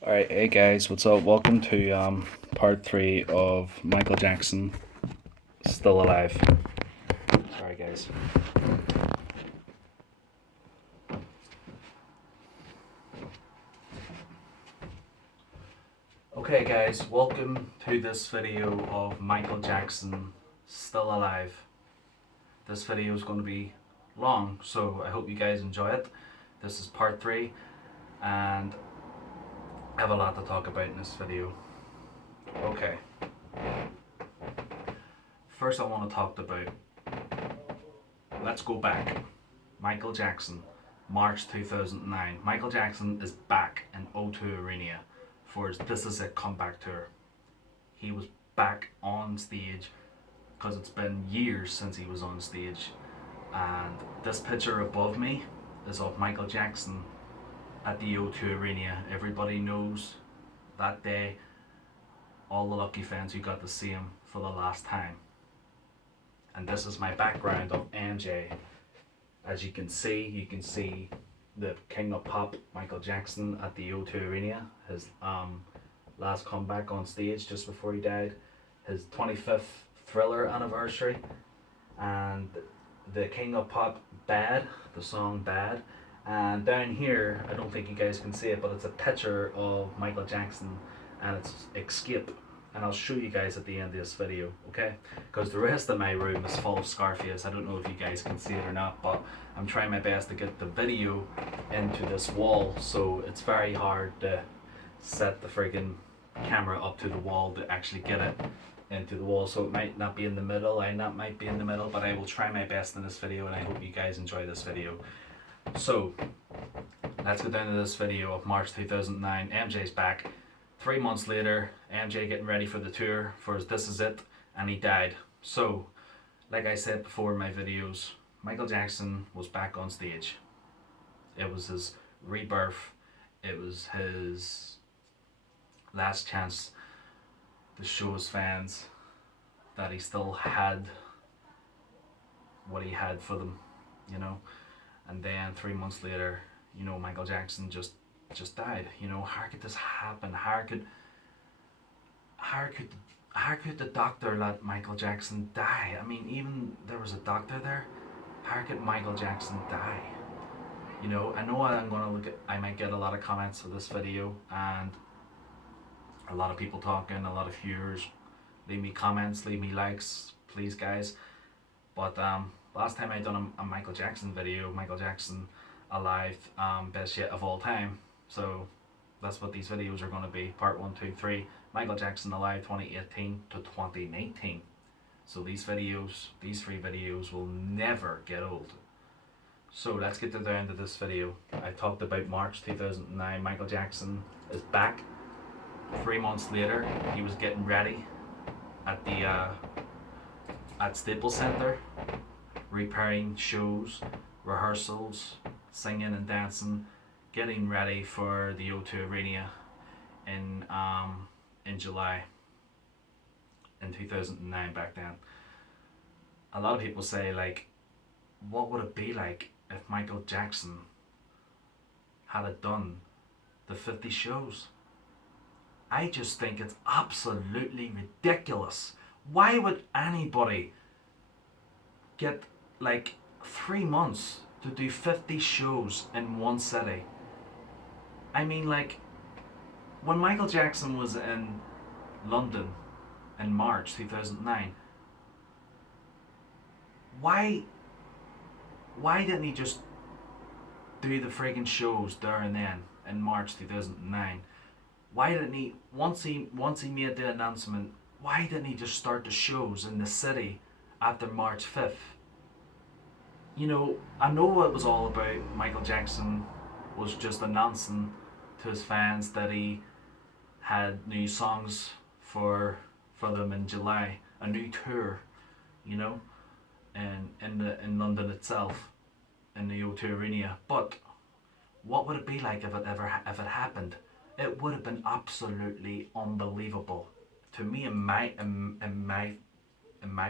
Alright, hey guys, what's up? Welcome to part 3 of Michael Jackson Still Alive. Sorry guys. Okay guys, welcome to this video of Michael Jackson Still Alive. This video is going to be long, so I hope you guys enjoy it. This is part 3 and I have a lot to talk about in this video. Okay. First I want to talk about, let's go back. Michael Jackson, March 2009. Michael Jackson is back in O2 Arena for his This Is It comeback tour. He was back on stage because it's been years since he was on stage. And this picture above me is of Michael Jackson at the O2 Arena. Everybody knows that day, all the lucky fans who got to see him for the last time. And this is my background of MJ. As you can see the King of Pop, Michael Jackson, at the O2 Arena. His last comeback on stage just before he died. His 25th Thriller anniversary. And the King of Pop, Bad, the song Bad. And down here, I don't think you guys can see it, but it's a picture of Michael Jackson and it's Escape. And I'll show you guys at the end of this video, okay? Because the rest of my room is full of Scarface. I don't know if you guys can see it or not, but I'm trying my best to get the video into this wall, so it's very hard to set the friggin' camera up to the wall to actually get it into the wall. So it might not be in the middle, might be in the middle, but I will try my best in this video and I hope you guys enjoy this video. So, let's go down to this video of March 2009. MJ's back. 3 months later, MJ getting ready for the tour for his This Is It, and he died. So, like I said before in my videos, Michael Jackson was back on stage. It was his rebirth. It was his last chance to show his fans that he still had what he had for them, you know. And then 3 months later, you know, Michael Jackson just died. You know, how could this happen? How could the doctor let Michael Jackson die? I mean, even there was a doctor there. How could Michael Jackson die? You know, I know I might get a lot of comments for this video and a lot of people talking, a lot of viewers. Leave me comments, leave me likes, please guys. But last time I done a Michael Jackson video, Michael Jackson Alive, best yet of all time. So that's what these videos are going to be, part 1, 2, 3, Michael Jackson Alive 2018 to 2019. So these three videos will never get old. So let's get down to this video. I talked about March 2009, Michael Jackson is back. 3 months later, he was getting ready at the at Staples Center, repairing shows, rehearsals, singing and dancing, getting ready for the O2 Arena in July in 2009 back then. A lot of people say, like, what would it be like if Michael Jackson had done the 50 shows? I just think it's absolutely ridiculous. Why would anybody get like 3 months to do 50 shows in one city? I mean, like, when Michael Jackson was in London in March 2009, why didn't he just do the friggin' shows there and then in March 2009? Why didn't he, once he made the announcement, why didn't he just start the shows in the city after March 5th? You know, I know what it was all about. Michael Jackson was just announcing to his fans that he had new songs for them in July, a new tour, you know, and in London itself, in the O2 Arena. But what would it be like if it happened? It would have been absolutely unbelievable to me in my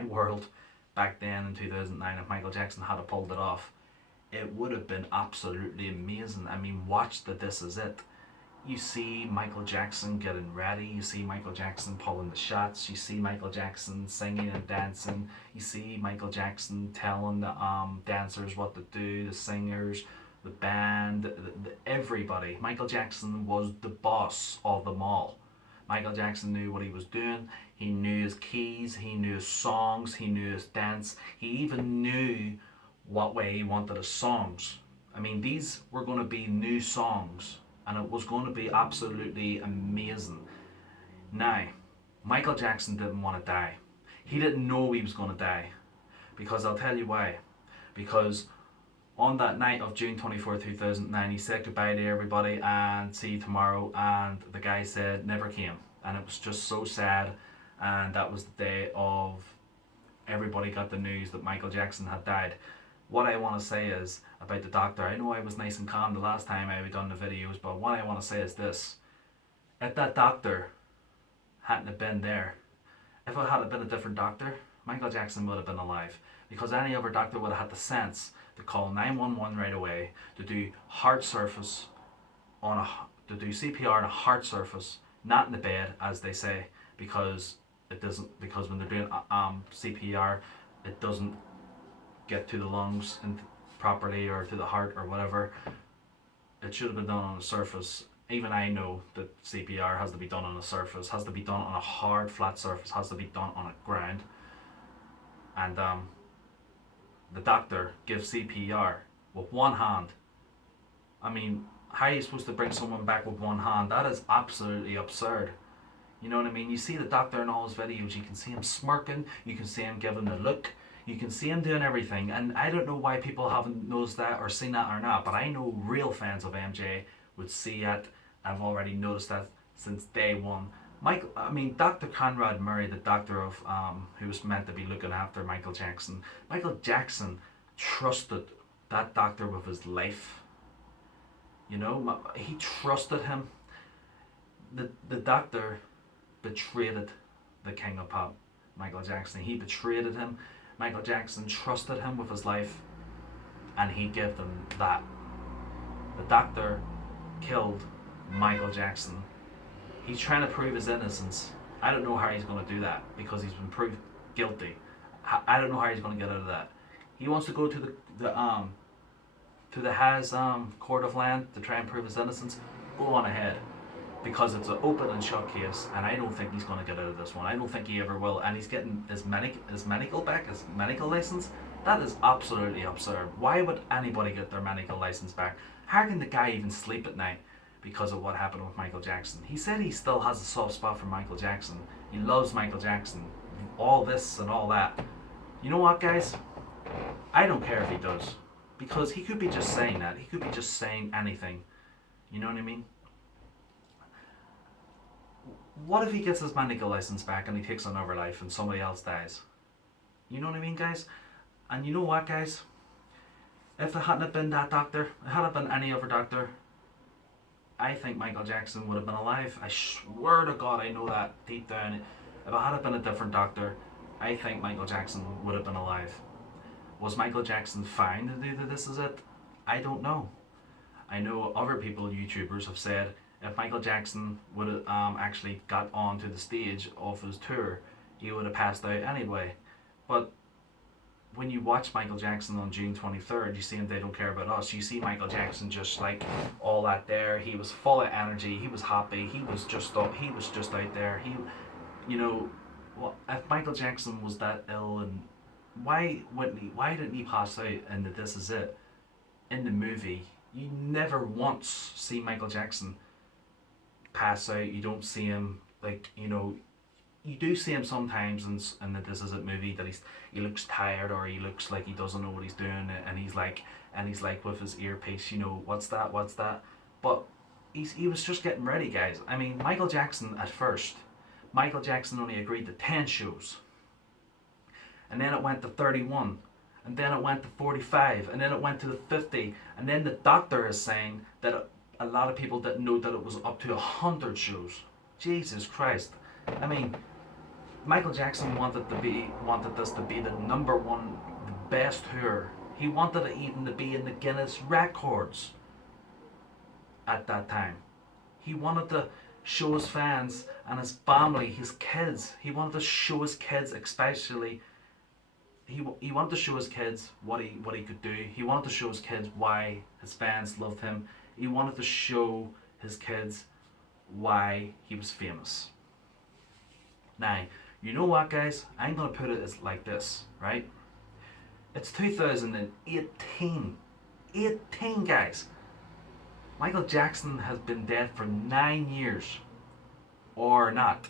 world back then in 2009. If Michael Jackson had pulled it off, it would have been absolutely amazing. I mean, watch the This Is It. you see Michael Jackson getting ready, you see Michael Jackson pulling the shots, you see Michael Jackson singing and dancing, you see Michael Jackson telling the dancers what to do, the singers, the band, everybody. Michael Jackson was the boss of them all. Michael Jackson knew what he was doing. He knew his keys, he knew his songs, he knew his dance. He even knew what way he wanted his songs. I mean, these were going to be new songs, and it was going to be absolutely amazing. Now, Michael Jackson didn't want to die. He didn't know he was going to die. Because I'll tell you why. Because on that night of June 24, 2009, he said goodbye to everybody and see you tomorrow, and the guy said never came. And it was just so sad, and that was the day of everybody got the news that Michael Jackson had died. What I want to say is about the doctor, I know I was nice and calm the last time I had done the videos, but what I want to say is this. If that doctor hadn't have been there, if it had been a different doctor, Michael Jackson would have been alive. Because any other doctor would have had the sense to call 911 right away, to do hard surface to do CPR on a hard surface, not in the bed as they say, because when they're doing CPR, it doesn't get to the lungs and properly, or to the heart or whatever. It should have been done on a surface. Even I know that CPR has to be done on a surface, has to be done on a hard flat surface, has to be done on a ground. And the doctor gives CPR with one hand. I mean, how are you supposed to bring someone back with one hand? That is absolutely absurd. You know what I mean? You see the doctor in all his videos, you can see him smirking, you can see him giving a look, you can see him doing everything. And I don't know why people haven't noticed that or seen that or not, but I know real fans of MJ would see it. I've already noticed that since day one. Dr. Conrad Murray, the doctor of who was meant to be looking after Michael Jackson. Michael Jackson trusted that doctor with his life. You know, he trusted him. The doctor betrayed the king of pop, Michael Jackson. He betrayed him. Michael Jackson trusted him with his life, and he gave them that. The doctor killed Michael Jackson. He's trying to prove his innocence. I don't know how he's going to do that, because he's been proved guilty. I don't know how he's going to get out of that. He wants to go to the Has court of land to try and prove his innocence. Go on ahead, because it's an open and shut case, and I don't think he's going to get out of this one. I don't think he ever will. And he's getting his medical back, his medical license. That is absolutely absurd. Why would anybody get their medical license back? How can the guy even sleep at night because of what happened with Michael Jackson? He said he still has a soft spot for Michael Jackson. He loves Michael Jackson. All this and all that. You know what, guys? I don't care if he does, because he could be just saying that. He could be just saying anything. You know what I mean? What if he gets his medical license back and he takes another life and somebody else dies? You know what I mean, guys? And you know what, guys? If it hadn't been that doctor, it hadn't been any other doctor, I think Michael Jackson would have been alive. I swear to God, I know that deep down. If it had been a different doctor, I think Michael Jackson would have been alive. Was Michael Jackson fine to do that? This is it? I don't know. I know other people, YouTubers, have said if Michael Jackson would have actually got onto the stage of his tour, he would have passed out anyway. But when you watch Michael Jackson on June 23rd, you see him, They Don't Care About Us. You see Michael Jackson just like all that there. He was full of energy. He was happy. He was just out there. Well, if Michael Jackson was that ill, and why didn't he pass out in the This Is It? In the movie, you never once see Michael Jackson pass out. You don't see him, you do see him sometimes in the This Is It movie that he looks tired, or he looks like he doesn't know what he's doing, and he's like with his earpiece, what's that? But he was just getting ready, guys. I mean, Michael Jackson only agreed to 10 shows, and then it went to 31, and then it went to 45, and then it went to the 50, and then the doctor is saying that a lot of people didn't know that it was up to 100 shows. Jesus Christ. I mean, Michael Jackson wanted this to be the number one, the best tour. He wanted it even to be in the Guinness records at that time. He wanted to show his fans and his family, his kids. He wanted to show his kids, especially. He wanted to show his kids what he could do. He wanted to show his kids why his fans loved him. He wanted to show his kids why he was famous. Now, you know what, guys? I'm gonna put it as like this, right? It's 2018. 18, guys. Michael Jackson has been dead for 9 years. Or not.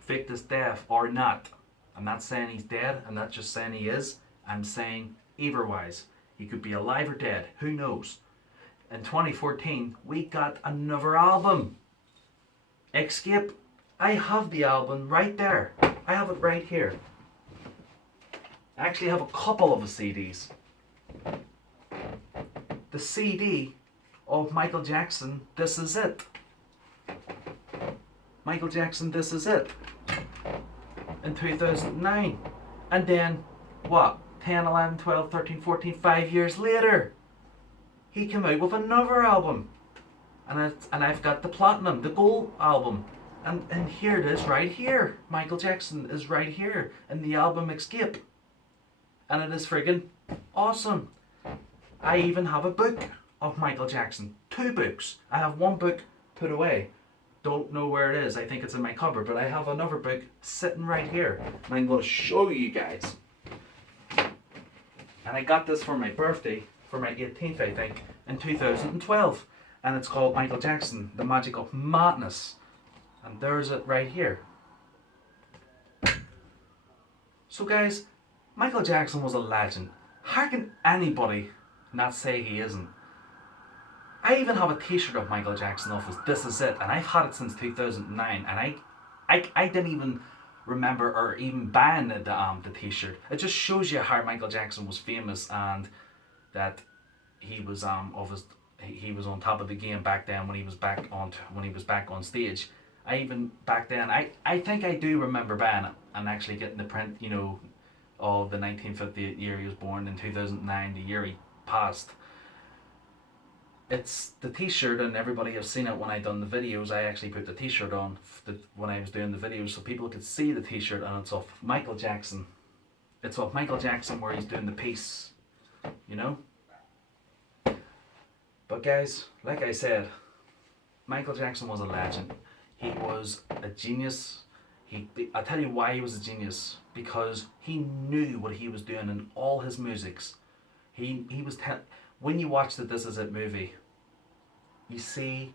Faked his death or not. I'm not saying he's dead. I'm not just saying he is. I'm saying either-wise. He could be alive or dead. Who knows? In 2014, we got another album. Escape. I have the album right there. I have it right here. I actually have a couple of the CDs. The CD of Michael Jackson, This Is It. Michael Jackson, This Is It. In 2009. And then, what? 10, 11, 12, 13, 14, 5 years later, he came out with another album. And I've got the platinum, the gold album. And here it is right here. Michael Jackson is right here in the album Escape. And it is friggin' awesome. I even have a book of Michael Jackson. 2 books. I have one book put away. Don't know where it is. I think it's in my cupboard. But I have another book sitting right here. And I'm going to show you guys. And I got this for my birthday, for my 18th, I think, in 2012. And it's called Michael Jackson, The Magic of Madness. And there's it right here. So guys, Michael Jackson was a legend. How can anybody not say he isn't? I even have a t-shirt of Michael Jackson off his This Is It, and I've had it since 2009, and I didn't even remember or even buying the t-shirt. It just shows you how Michael Jackson was famous and that he was he was on top of the game back then when he was back on stage. I even back then I think I do remember buying it and actually getting the print, you know, of the 1958 year he was born, in 2009 the year he passed. It's the t-shirt, and everybody has seen it when I done the videos. I actually put the t-shirt on when I was doing the videos so people could see the t-shirt, and it's of Michael Jackson. It's of Michael Jackson where he's doing the piece, you know. But guys, like I said, Michael Jackson was a legend. He was a genius. I'll tell you why he was a genius. Because he knew what he was doing in all his musics. When you watch the This Is It movie, you see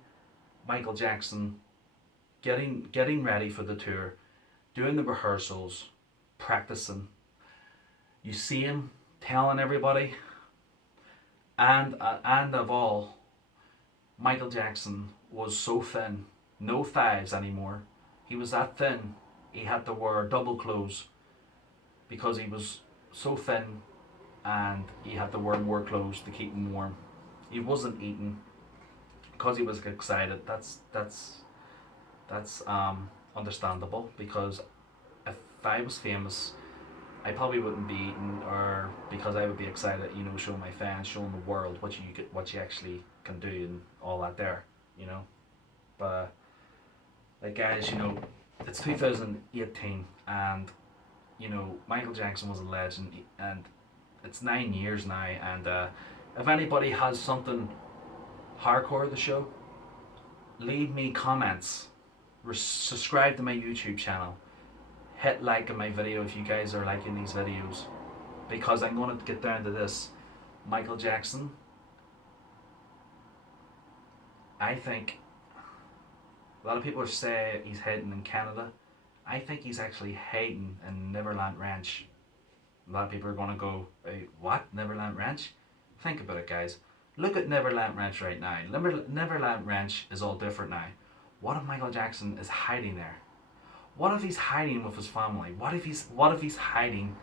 Michael Jackson getting ready for the tour, doing the rehearsals, practicing. You see him telling everybody, and of all, Michael Jackson was so thin, no thighs anymore. He was that thin, he had to wear double clothes because he was so thin, and he had to wear more clothes to keep him warm. He wasn't eating because he was excited. That's understandable, because if I was famous, I probably wouldn't be eating, or because I would be excited, you know, showing my fans, showing the world what you actually can do and all that there, you know. But like guys, you know, it's 2018, and you know Michael Jackson was a legend, and it's 9 years now. And if anybody has something hardcore the show, leave me comments, subscribe to my YouTube channel, hit like on my video if you guys are liking these videos, because I'm going to get down to this. Michael Jackson, I think a lot of people say he's hiding in Canada. I think he's actually hiding in Neverland Ranch. A lot of people are going to go, hey, what? Neverland Ranch? Think about it, guys. Look at Neverland Ranch right now. Neverland Ranch is all different now. What if Michael Jackson is hiding there? What if he's hiding with his family? What if he's hiding,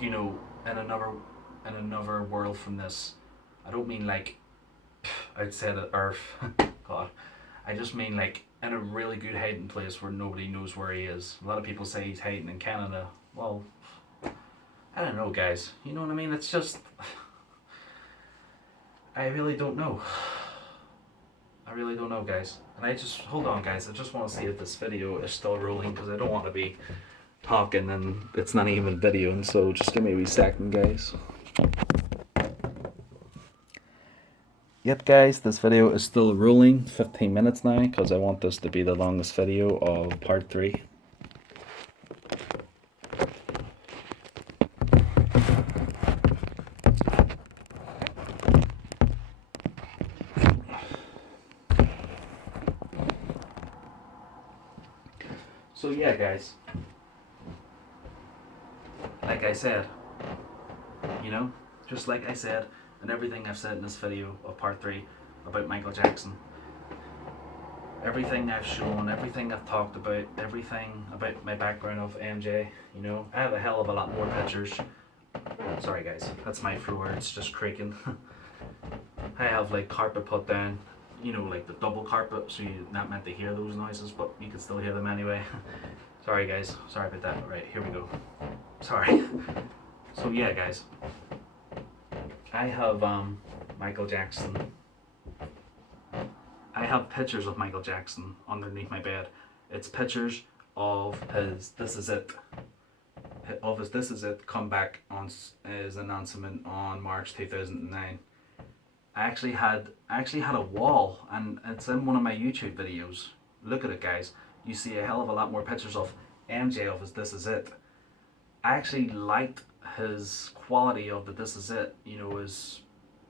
you know, in another world from this? I don't mean like outside of Earth. God. I just mean like in a really good hiding place where nobody knows where he is. A lot of people say he's hiding in Canada. Well, I don't know, guys. You know what I mean? It's just, I really don't know. I really don't know, guys. And I just, hold on, guys. I just want to see if this video is still rolling because I don't want to be talking and it's not even videoing. So just give me a wee second, guys. Yep, guys, this video is still rolling. 15 minutes now because I want this to be the longest video of part 3. So yeah, guys, like I said, you know, just like I said, and everything I've said in this video of part 3 about Michael Jackson, everything I've shown, everything I've talked about, everything about my background of MJ, you know, I have a hell of a lot more pictures. Sorry guys, that's my floor, it's just creaking. I have like carpet put down, you know, like the double carpet, so you're not meant to hear those noises, but you can still hear them anyway. Sorry guys, sorry about that. Right, here we go. Sorry. So yeah, guys, I have Michael Jackson. I have pictures of Michael Jackson underneath my bed. It's pictures of his This Is It. Of his This Is It comeback on his announcement on March 2009. I actually had a wall, and it's in one of my YouTube videos. Look at it, guys. You see a hell of a lot more pictures of MJ of his This Is It. I actually liked his quality of the This Is It. You know, his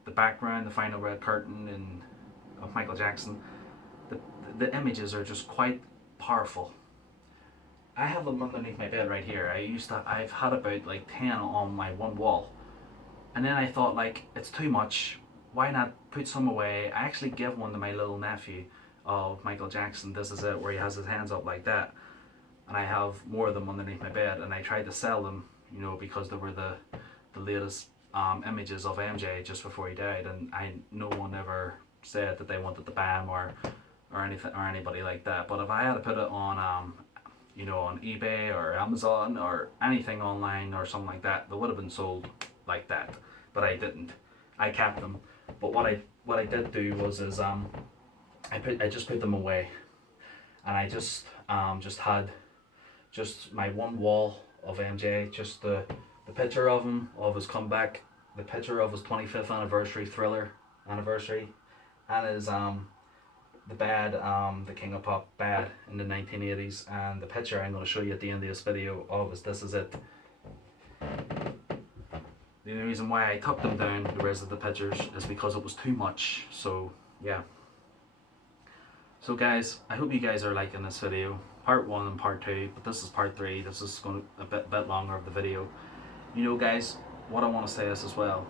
the background, the final red curtain, and of Michael Jackson. The images are just quite powerful. I have them underneath my bed right here. I've had about like 10 on my one wall, and then I thought like it's too much. Why not put some away? I actually gave one to my little nephew of Michael Jackson, This Is It, where he has his hands up like that. And I have more of them underneath my bed, and I tried to sell them, you know, because they were the latest images of MJ just before he died, and no one ever said that they wanted to ban or anything or anybody like that. But if I had to put it on you know, on eBay or Amazon or anything online or something like that, they would have been sold like that. But I didn't. I kept them. But what I did do was I just put them away, and I just had just my one wall of MJ, just the picture of him, of his comeback, the picture of his 25th anniversary Thriller anniversary, and his the Bad, the King of Pop Bad in the 1980s, and the picture I'm going to show you at the end of this video of his This Is It. The only reason why I took them down, the rest of the pictures, is because it was too much. So yeah. So guys, I hope you guys are liking this video, part 1 and part 2, but this is part 3. This is going to be a bit longer of the video. You know guys, what I want to say is as well,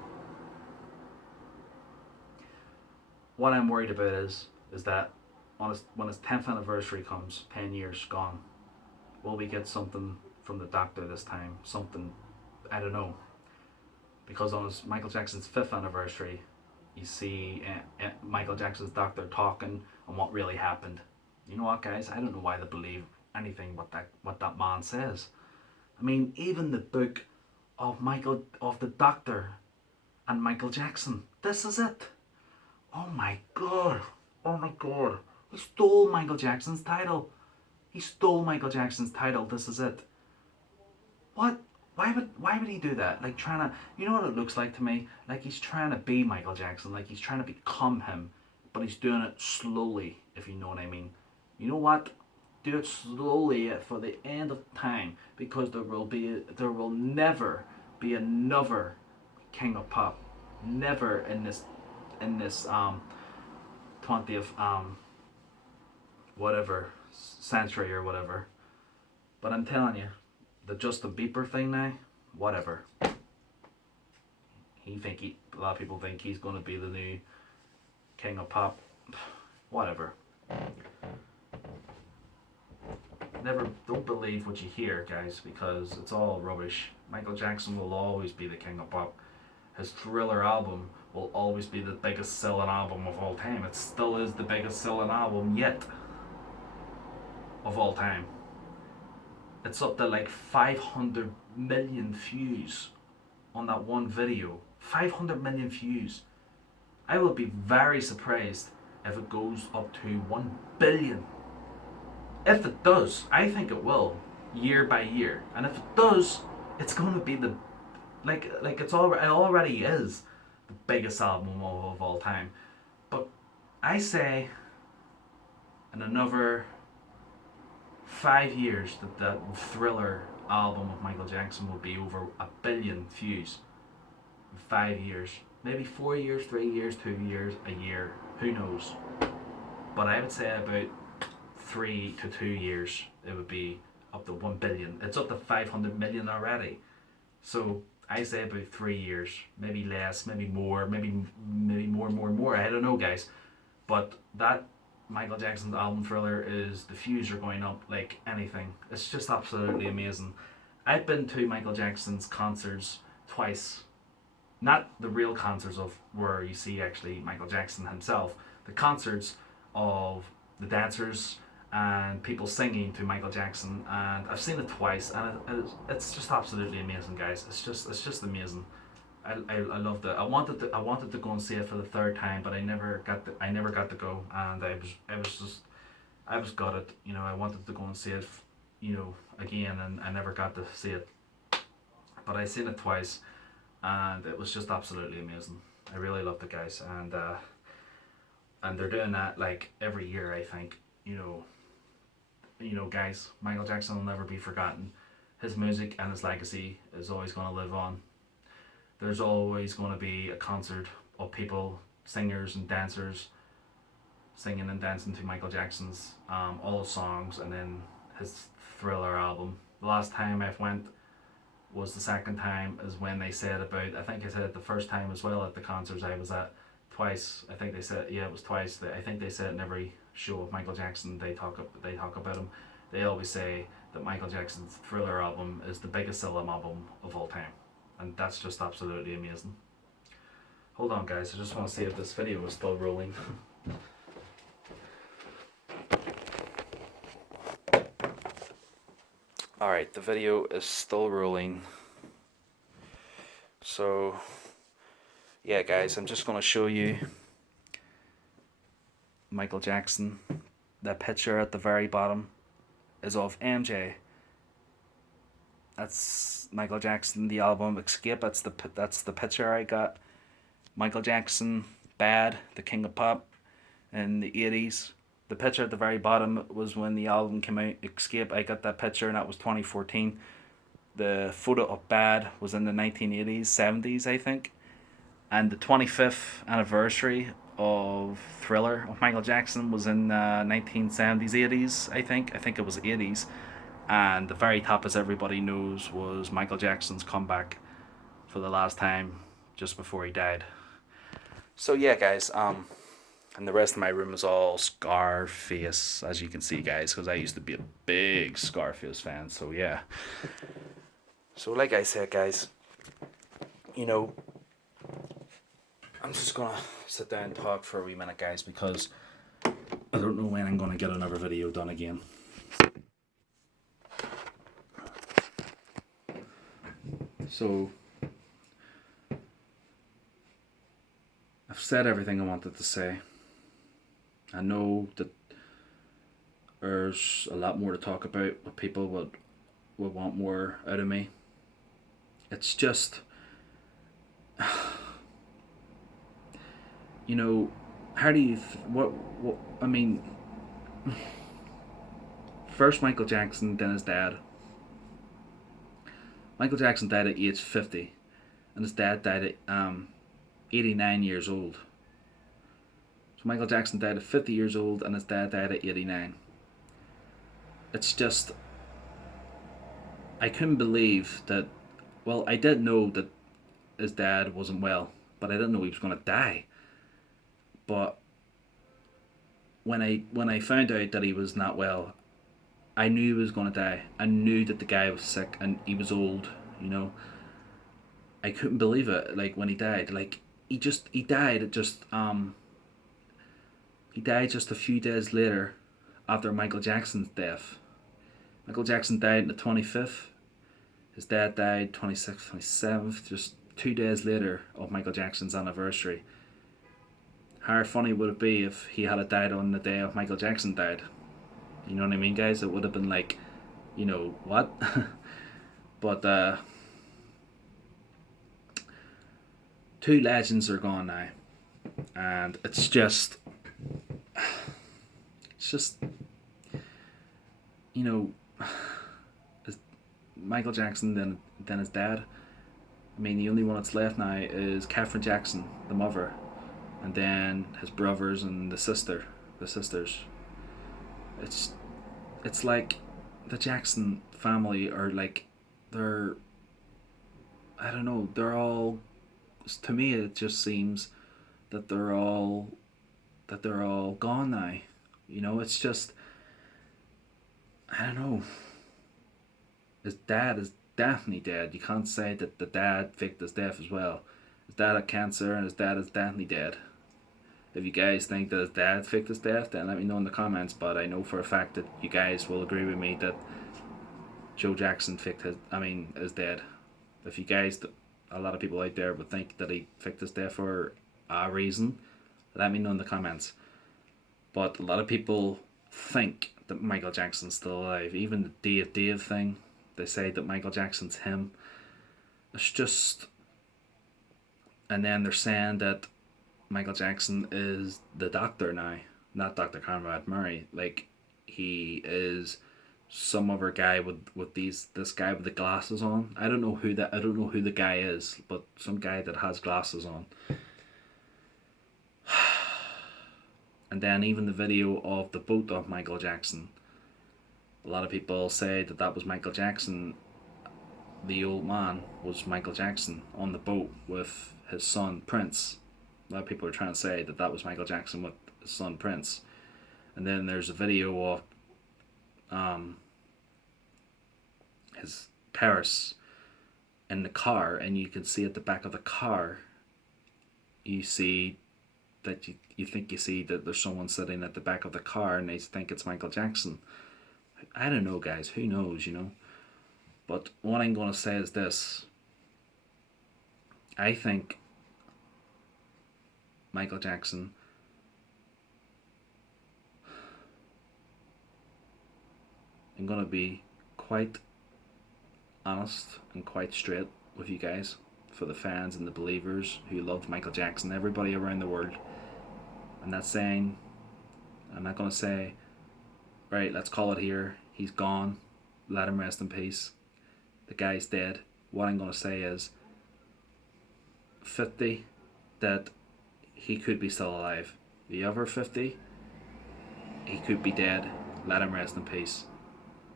what I'm worried about is that when his 10th anniversary comes, 10 years gone, will we get something from the doctor this time? Something, I don't know. Because on his Michael Jackson's 5th anniversary, you see Michael Jackson's doctor talking on what really happened. You know what, guys? I don't know why they believe anything what that man says. I mean, even the book of the doctor and Michael Jackson. This is it. Oh my god. Oh my god. He stole Michael Jackson's title. He stole Michael Jackson's title. This is it. What? Why would he do that? Like trying to, you know what it looks like to me? Like he's trying to be Michael Jackson, like he's trying to become him, but he's doing it slowly, if you know what I mean. You know what? Do it slowly for the end of time, because there will never be another King of Pop. Never in this 20th whatever century or whatever. But I'm telling you, the Justin Bieber thing now, whatever. A lot of people think he's going to be the new King of Pop. Whatever. Don't believe what you hear, guys, because it's all rubbish. Michael Jackson will always be the King of Pop. His Thriller album will always be the biggest selling album of all time. It still is the biggest selling album yet of all time. It's up to like 500 million views on that one video. 500 million views. I will be very surprised if it goes up to 1 billion. If it does, I think it will, year by year. And if it does, it's going to be the it already is the biggest album of all time. But I say in another 5 years that Thriller album of Michael Jackson will be over 1 billion views. In 5 years, maybe 4 years, 3 years, 2 years, a year, who knows? But I would say about 3 to 2 years it would be up to 1 billion. It's up to 500 million already. So I say about 3 years, maybe less, maybe more, maybe more. I don't know, guys. But that Michael Jackson's album Thriller is the views are going up like anything. It's just absolutely amazing. I've been to Michael Jackson's concerts twice. Not the real concerts of where you see actually Michael Jackson himself. The concerts of the dancers and people singing to Michael Jackson, and I've seen it twice, and it's just absolutely amazing, guys. It's just amazing. I loved it. I wanted to go and see it for the third time, but I never got to go, and I was gutted. You know, I wanted to go and see it, you know, again, and I never got to see it. But I seen it twice, and it was just absolutely amazing. I really loved it, guys, and they're doing that like every year. I think, guys, Michael Jackson will never be forgotten. His music and his legacy is always going to live on. There's always going to be a concert of people, singers and dancers, singing and dancing to Michael Jackson's all his songs, and then his Thriller album. The last time I went was the second time, is when they said about, I think I said it the first time as well at the concerts I was at, twice. I think they said, yeah, it was twice. I think they said in every show of Michael Jackson they talk about him. They always say that Michael Jackson's Thriller album is the biggest selling album of all time, and that's just absolutely amazing. Hold on, guys, I just want to see if this video is still rolling. Alright, the video is still rolling. So, yeah, guys, I'm just going to show you Michael Jackson. That picture at the very bottom is of MJ. That's Michael Jackson, the album Escape. That's the picture I got. Michael Jackson, Bad, the King of Pop, in the 80s. The picture at the very bottom was when the album came out, Escape. I got that picture, and that was 2014. The photo of Bad was in the 1980s, 70s, I think. And the 25th anniversary of Thriller of Michael Jackson was in the 1970s, 80s, I think. I think it was 80s. And the very top, as everybody knows, was Michael Jackson's comeback for the last time just before he died. So yeah, guys, and the rest of my room is all Scarface, as you can see, guys, because I used to be a big Scarface fan. So yeah. So like I said, guys, I'm just gonna sit down and talk for a wee minute, guys, because I don't know when I'm gonna get another video done again. So I've said everything I wanted to say. I know that there's a lot more to talk about, but people would want more out of me. It's just, how do you, what, I mean, first Michael Jackson, then his dad. Michael Jackson died at age 50, and his dad died at 89 years old. So Michael Jackson died at 50 years old, and his dad died at 89. It's just, I couldn't believe that. Well, I did know that his dad wasn't well, but I didn't know he was going to die. But when I found out that he was not well, I knew he was going to die. I knew that the guy was sick and he was old, I couldn't believe it, like, when he died. Like, he died just a few days later after Michael Jackson's death. Michael Jackson died on the 25th. His dad died 26th, 27th, just 2 days later of Michael Jackson's anniversary. How funny would it be if he had died on the day of Michael Jackson died? You know what I mean, guys? It would have been like, what? But two legends are gone now, and it's just, you know, Michael Jackson then his dad. I mean, the only one that's left now is Catherine Jackson, the mother, and then his brothers and the sisters. It's it's like the Jackson family are like they're I don't know, they're all, to me it just seems that they're all gone now. It's just, I don't know. His dad is definitely dead. You can't say that the dad faked his death as well. His dad had cancer and his dad is definitely dead. If you guys think that his dad faked his death, then let me know in the comments. But I know for a fact that you guys will agree with me that Joe Jackson is dead. If you guys, a lot of people out there would think that he faked his death for a reason, let me know in the comments. But a lot of people think that Michael Jackson's still alive. Even the Dave thing, they say that Michael Jackson's him. It's just, and then they're saying that Michael Jackson is the doctor now, not Dr. Conrad Murray. Like, he is some other guy with this guy with the glasses on. I don't know who the guy is, but some guy that has glasses on. And then even the video of the boat of Michael Jackson. A lot of people say that was Michael Jackson. The old man was Michael Jackson on the boat with his son Prince. A lot of people are trying to say that was Michael Jackson with his son Prince. And then there's a video of his Paris in the car, and you can see at the back of the car, you see that you think you see that there's someone sitting at the back of the car, and they think it's Michael Jackson. I don't know, guys. Who knows, But what I'm going to say is this. I think Michael Jackson I'm going to be quite honest and quite straight with you guys, for the fans and the believers who love Michael Jackson, everybody around the world. I'm not going to say, right, let's call it here, he's gone, let him rest in peace, the guy's dead. What I'm going to say is 50, that he could be still alive. The other 50, he could be dead, let him rest in peace.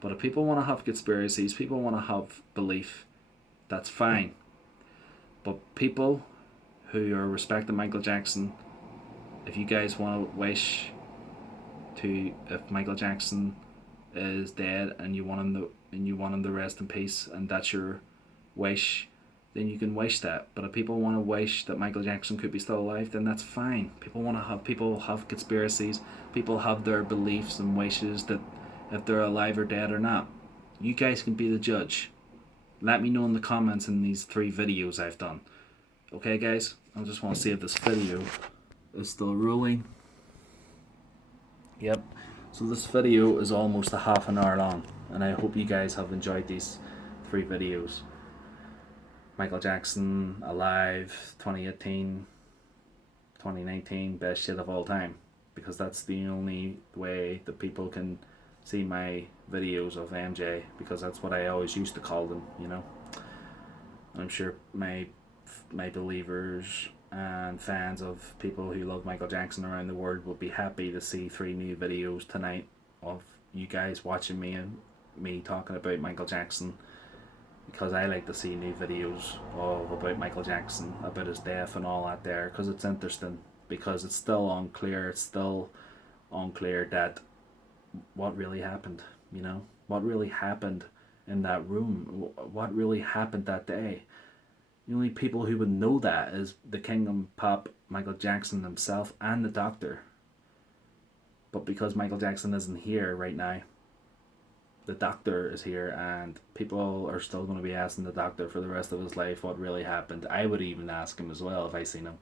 But if people want to have conspiracies, people want to have belief, that's fine. But people who are respecting Michael Jackson, if you guys want to wish if Michael Jackson is dead and you want him to rest in peace, and that's your wish, then you can wish that. But if people want to wish that Michael Jackson could be still alive, then that's fine. People have conspiracies. People have their beliefs and wishes that if they're alive or dead or not. You guys can be the judge. Let me know in the comments in these 3 videos I've done. Okay, guys? I just want to see if this video is still rolling. Yep. So this video is almost a half an hour long, and I hope you guys have enjoyed these 3 videos. Michael Jackson, alive, 2018, 2019, best shit of all time. Because that's the only way that people can see my videos of MJ, because that's what I always used to call them, I'm sure my believers and fans of people who love Michael Jackson around the world will be happy to see 3 new videos tonight of you guys watching me and me talking about Michael Jackson, because I like to see new videos about Michael Jackson, about his death and all that there, because it's interesting, because it's still unclear that what really happened, what really happened in that room, what really happened that day. The only people who would know that is the King of Pop, Michael Jackson himself, and the doctor. But because Michael Jackson isn't here right now, the doctor is here, and people are still going to be asking the doctor for the rest of his life what really happened. I would even ask him as well if I seen him.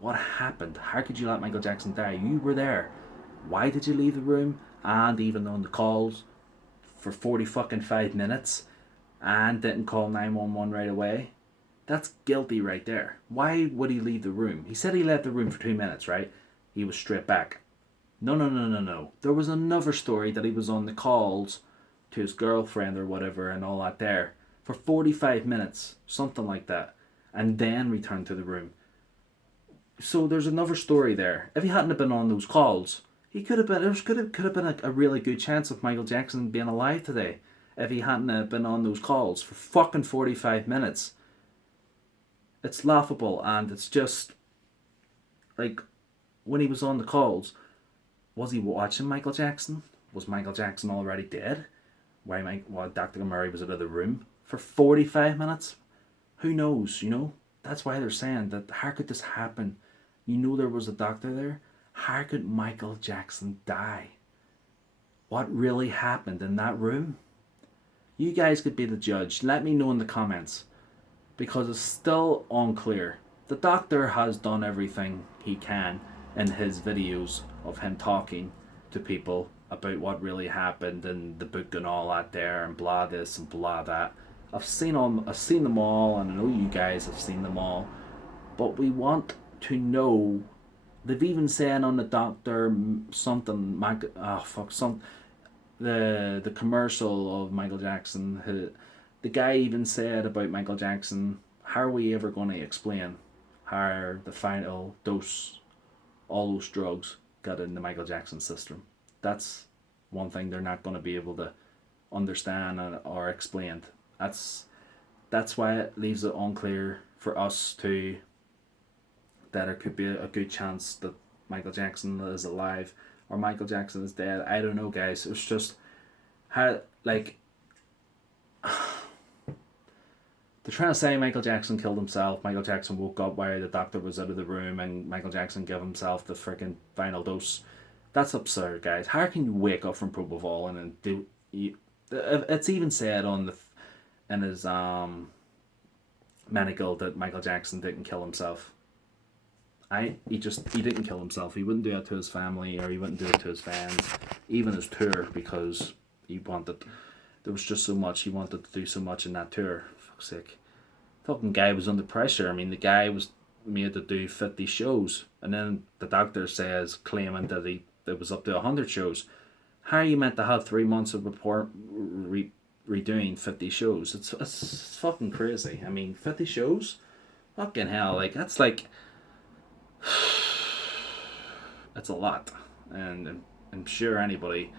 What happened? How could you let Michael Jackson die? You were there. Why did you leave the room? And even on the calls for 40 fucking 5 minutes and didn't call 911 right away? That's guilty right there. Why would he leave the room? He said he left the room for 2 minutes, right? He was straight back. No, no, no, no, no. There was another story that he was on the calls to his girlfriend or whatever and all that there for 45 minutes, something like that, and then returned to the room. So there's another story there. If he hadn't have been on those calls, he could have been. There could have been a really good chance of Michael Jackson being alive today. If he hadn't have been on those calls for fucking 45 minutes, it's laughable and it's just like when he was on the calls. Was he watching Michael Jackson? Was Michael Jackson already dead? Why Dr. Murray was out of the room for 45 minutes? Who knows, you know? That's why they're saying that how could this happen? You know there was a doctor there. How could Michael Jackson die? What really happened in that room? You guys could be the judge. Let me know in the comments because it's still unclear. The doctor has done everything he can in his videos of him talking to people about what really happened and the book and all that there and blah this and blah that. I've seen them all, and I know you guys have seen them all. But we want to know. They've even said on the doctor something. The commercial of Michael Jackson. The guy even said about Michael Jackson. How are we ever going to explain how the final dose, all those drugs, got in the Michael Jackson system? That's one thing they're not going to be able to understand or explain. That's why it leaves it unclear for us to that there could be a good chance that Michael Jackson is alive or Michael Jackson is dead. I don't know, guys. It's just how like they're trying to say Michael Jackson killed himself. Michael Jackson woke up while the doctor was out of the room, and Michael Jackson gave himself the freaking final dose. That's absurd, guys. How can you wake up from propofol and do you? It's even said on the in his medical that Michael Jackson didn't kill himself. He didn't kill himself. He wouldn't do it to his family or he wouldn't do it to his fans, even his tour, because he wanted. There was just so much he wanted to do so much in that tour. For fuck's sake, fucking guy was under pressure. I mean, the guy was made to do 50 shows, and then the doctor says claiming that it was up to 100 shows. How are you meant to have 3 months of redoing 50 shows? It's fucking crazy. I mean, 50 shows? Fucking hell, like that's like it's a lot, and I'm sure anybody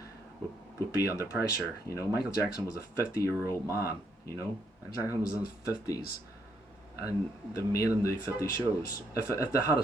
would be under pressure. You know, Michael Jackson was a 50-year-old man. You know, Michael Jackson was in his 50s, and they made him do 50 shows. If they had a